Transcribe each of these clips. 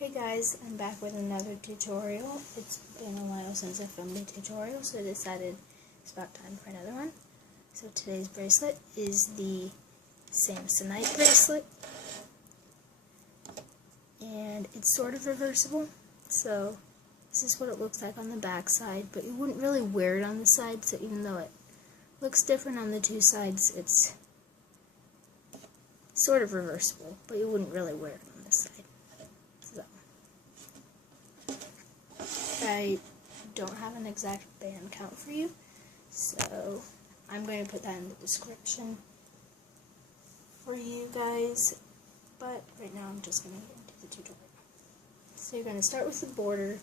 Hey guys, I'm back with another tutorial. It's been a while since I filmed a tutorial, so I decided it's about time for another one. So today's bracelet is the Samsonite bracelet, and it's sort of reversible. So this is what it looks like on the back side, but you wouldn't really wear it on the side, so even though it looks different on the two sides, it's sort of reversible, but you wouldn't really wear it on this side. So I don't have an exact band count for you, so I'm going to put that in the description for you guys, but right now I'm just going to get into the tutorial. So you're going to start with the border.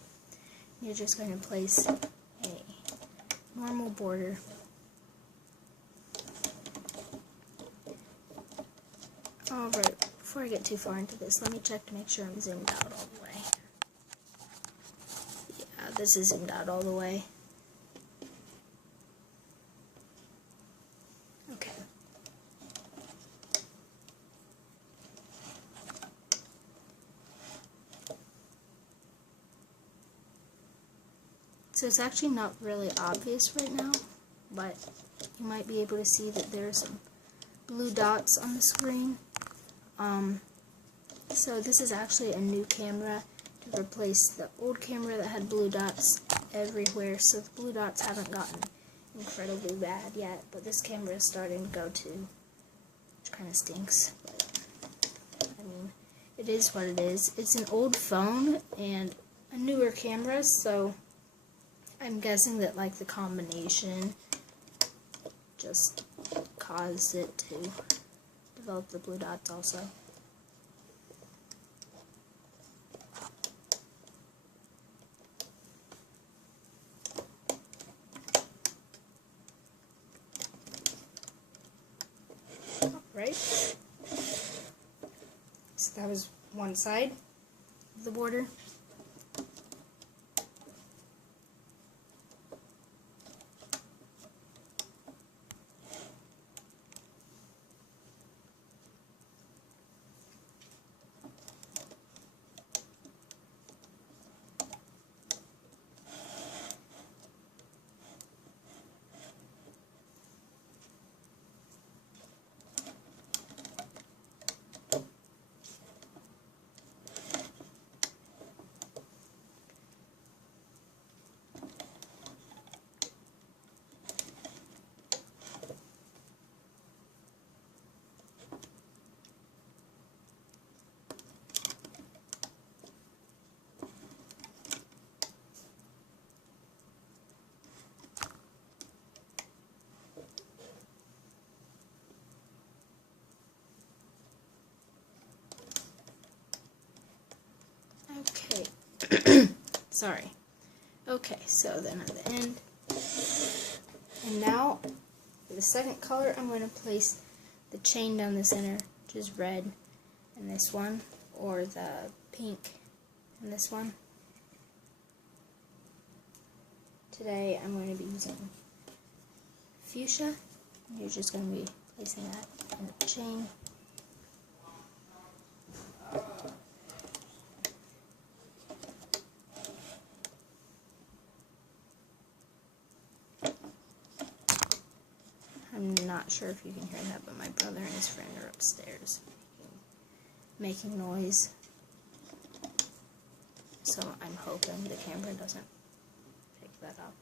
You're just going to place a normal border. Alright, before I get too far into this, let me check to make sure I'm zoomed out all the way. Yeah, this is zoomed out all the way. Okay. So it's actually not really obvious right now, but you might be able to see that there are some blue dots on the screen. So this is actually a new camera to replace the old camera that had blue dots everywhere, so the blue dots haven't gotten incredibly bad yet, but this camera is starting to go to, which kind of stinks, but I mean, it is what it is. It's an old phone and a newer camera, so I'm guessing that like the combination just caused it to develop the blue dots also. Alright, so that was one side of the border. Okay. Sorry. Okay, so then at the end, and now for the second color, I'm going to place the chain down the center, which is red, and this one, or the pink, and this one. Today I'm going to be using fuchsia, and you're just going to be placing that in the chain. I'm not sure if you can hear that, but my brother and his friend are upstairs making noise. So I'm hoping the camera doesn't pick that up.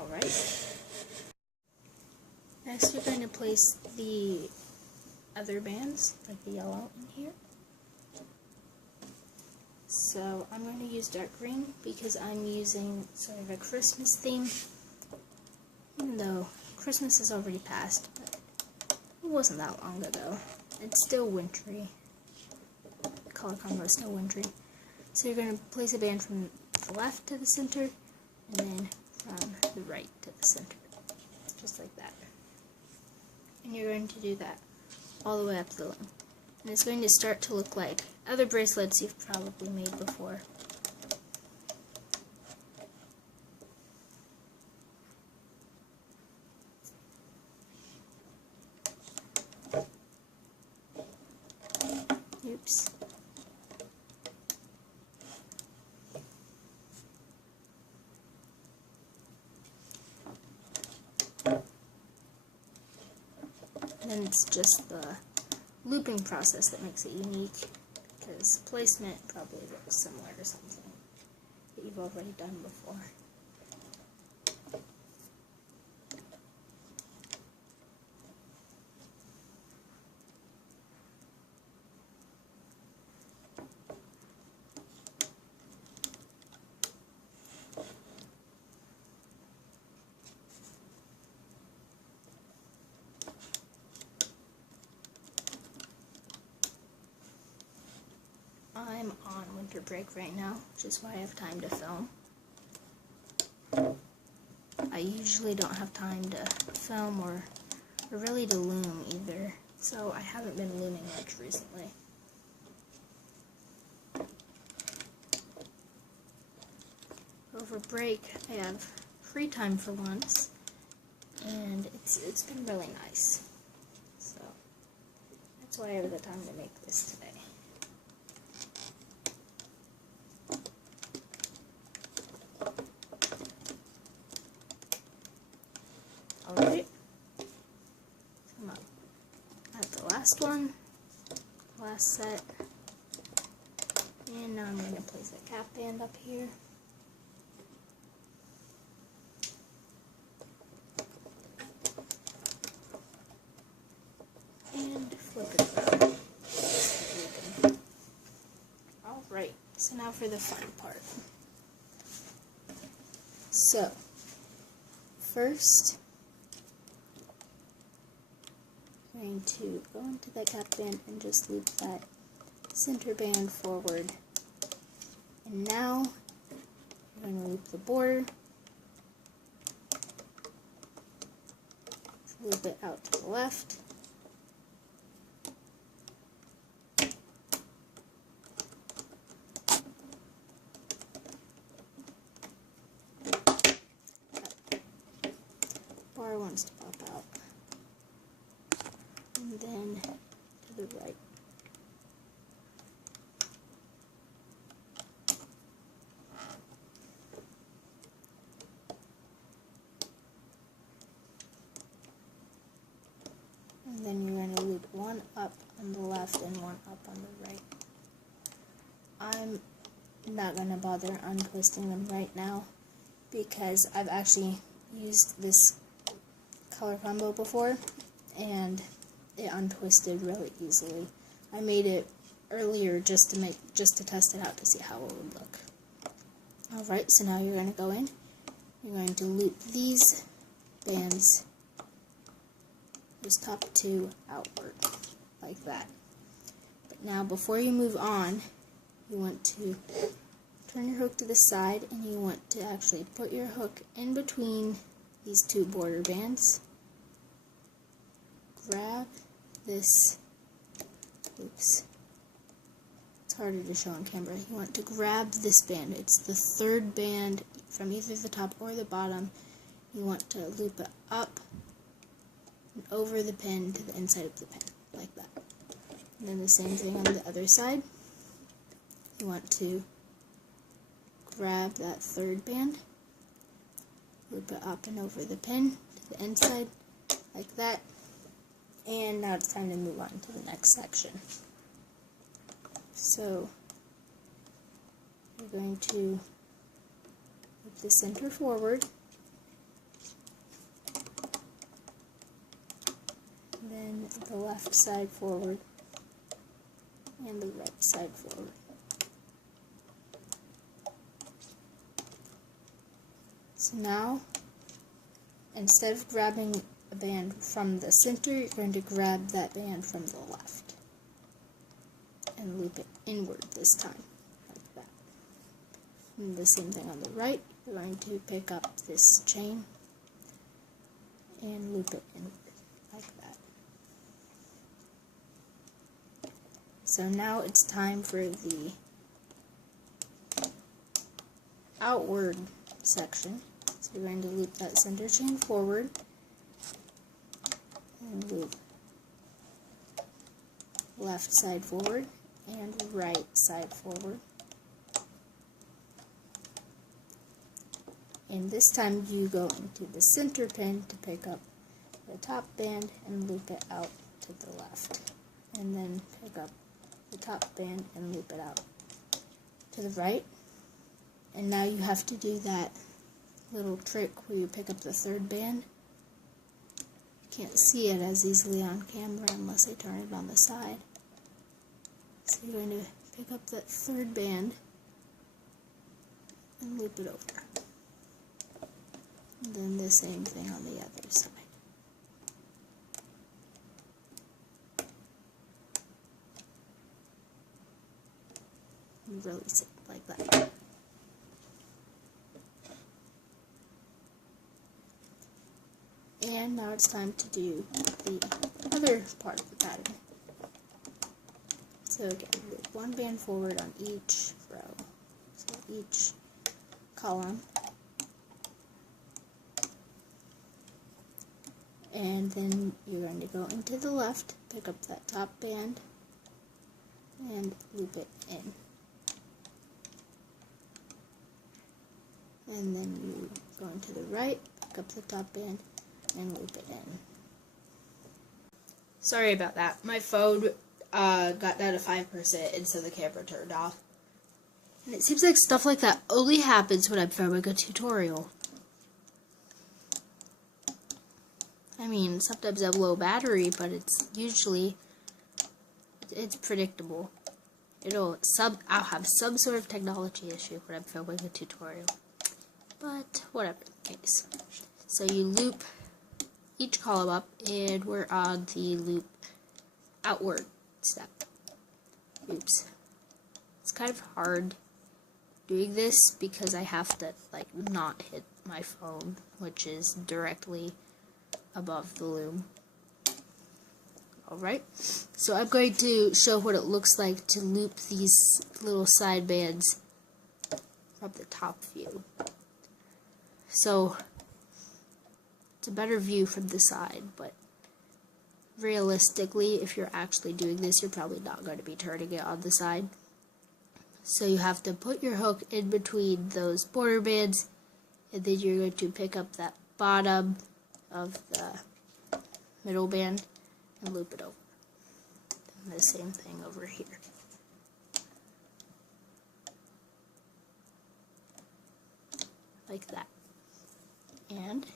Alright. Next, we're going to place the other bands, like the yellow in here. So I'm going to use dark green because I'm using sort of a Christmas theme. Even though Christmas is already passed, but it wasn't that long ago. It's still wintry. The color combo is still wintry. So you're going to place a band from the left to the center, and then from the right to the center. Just like that. And you're going to do that all the way up the loom. And it's going to start to look like other bracelets you've probably made before. Oops. And then it's just the looping process that makes it unique, because placement probably looks similar to something that you've already done before. I'm on winter break right now, which is why I have time to film. I usually don't have time to film or really to loom either, so I haven't been looming much recently. Over break, I have free time for once, and it's been really nice. So that's why I have the time to make this today. Alright, come up at the last one, last set, and now I'm going to place a cap band up here. And flip it around. Alright, so now for the fun part. So, first, I'm going to go into that cap band and just loop that center band forward. And now, I'm going to loop the border, loop it out to the left, bar wants to pop out. And then to the right. And then you're going to loop one up on the left and one up on the right. I'm not going to bother untwisting them right now because I've actually used this color combo before and it untwisted really easily. I made it earlier just to test it out to see how it would look. Alright, so now you're going to go in. You're going to loop these bands, those top two, outward, like that. But now before you move on, you want to turn your hook to the side and you want to actually put your hook in between these two border bands. Grab this, oops, it's harder to show on camera. You want to grab this band. It's the third band from either the top or the bottom. You want to loop it up and over the pin to the inside of the pin, like that. And then the same thing on the other side. You want to grab that third band, loop it up and over the pin to the inside, like that. And now it's time to move on to the next section. So, we're going to move the center forward, and then the left side forward, and the right side forward. So now, instead of grabbing a band from the center, you're going to grab that band from the left and loop it inward this time, like that. And the same thing on the right, you're going to pick up this chain and loop it inward, like that. So now it's time for the outward section. So you're going to loop that center chain forward and loop left side forward and right side forward. And this time you go into the center pin to pick up the top band and loop it out to the left. And then pick up the top band and loop it out to the right. And now you have to do that little trick where you pick up the third band. You can't see it as easily on camera unless I turn it on the side. So you're going to pick up that third band and loop it over. And then the same thing on the other side. And release it like that. And now it's time to do the other part of the pattern. So again, loop one band forward on each row, so each column. And then you're going to go into the left, pick up that top band, and loop it in. And then you go into the right, pick up the top band, and loop it in. Sorry about that. My phone got down to 5% and so the camera turned off. And it seems like stuff like that only happens when I'm filming a tutorial. I mean, sometimes I have low battery, but it's usually, it's predictable. I'll have some sort of technology issue when I'm filming a tutorial. But, whatever the case. So you loop each column up, and we're on the loop outward step. Oops. It's kind of hard doing this because I have to, like, not hit my phone, which is directly above the loom. Alright, so I'm going to show what it looks like to loop these little side bands from the top view. So, it's a better view from the side, but realistically, if you're actually doing this, you're probably not going to be turning it on the side. So you have to put your hook in between those border bands, and then you're going to pick up that bottom of the middle band and loop it over. And the same thing over here. Like that. And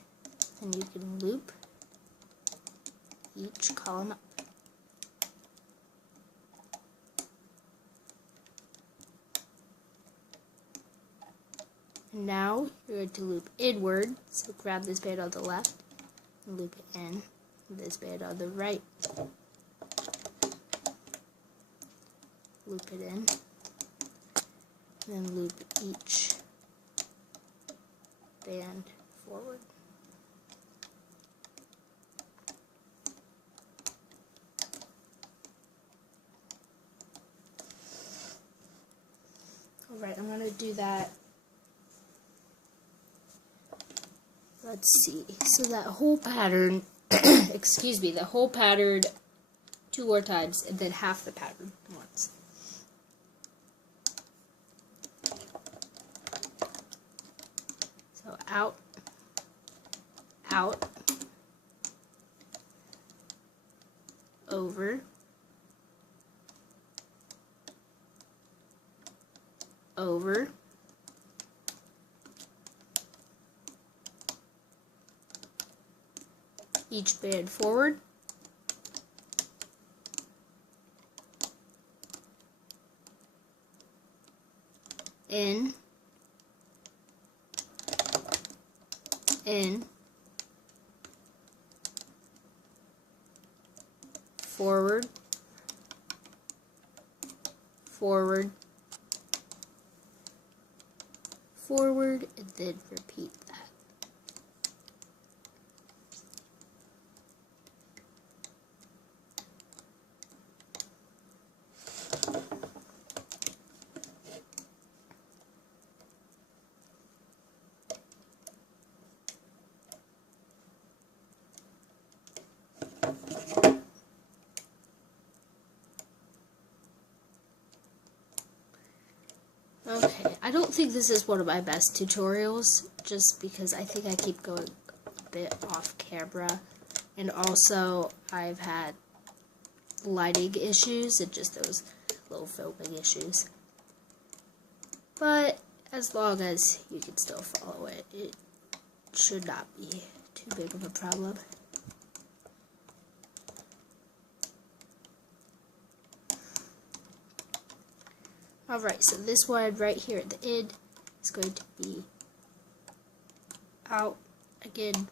then you can loop each column up. And now you're going to loop inward, so grab this band on the left and loop it in, and this band on the right. Loop it in, and then loop each band forward. Alright, I'm going to do that. Let's see. So that whole pattern, excuse me, the whole pattern 2 more times, and then half the pattern once. So out, out, over, over, each band forward, in, forward, forward, forward, and then repeat that. Okay, I don't think this is one of my best tutorials, just because I think I keep going a bit off camera, and also I've had lighting issues and just those little filming issues. But as long as you can still follow it, it should not be too big of a problem. Alright, so this one right here at the end is going to be out again.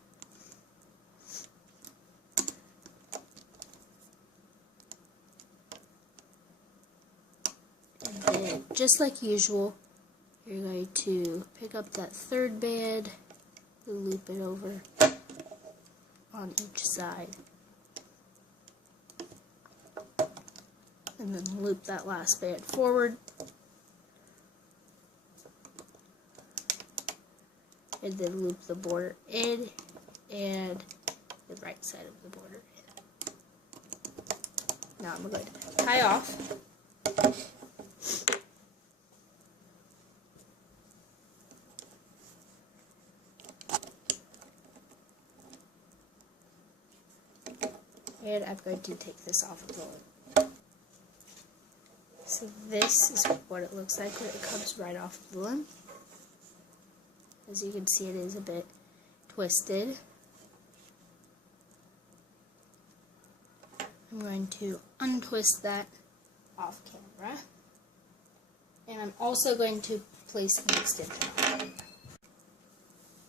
And then, just like usual, you're going to pick up that third band, loop it over on each side, and then loop that last band forward, and then loop the border in and the right side of the border in. Now I'm going to tie off. And I'm going to take this off of the loom. So this is what it looks like when it comes right off of the loom. As you can see, it is a bit twisted. I'm going to untwist that off camera. And I'm also going to place an extension on it.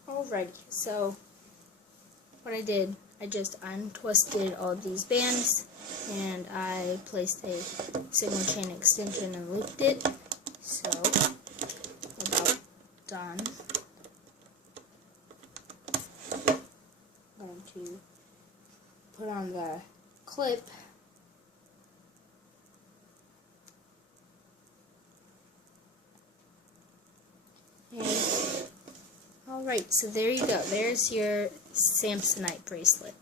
Alrighty, so what I did, I just untwisted all of these bands and I placed a single chain extension and looped it. So, about done. I'm going to put on the clip. And alright, so there you go. There's your Samsonite bracelet.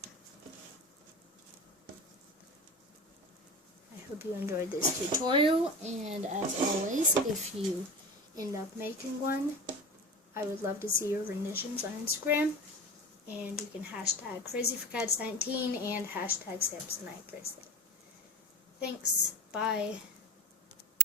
I hope you enjoyed this tutorial, and as always, if you end up making one, I would love to see your renditions on Instagram, and you can hashtag crazyforcats19 and hashtag Samsonite bracelet. Thanks, bye.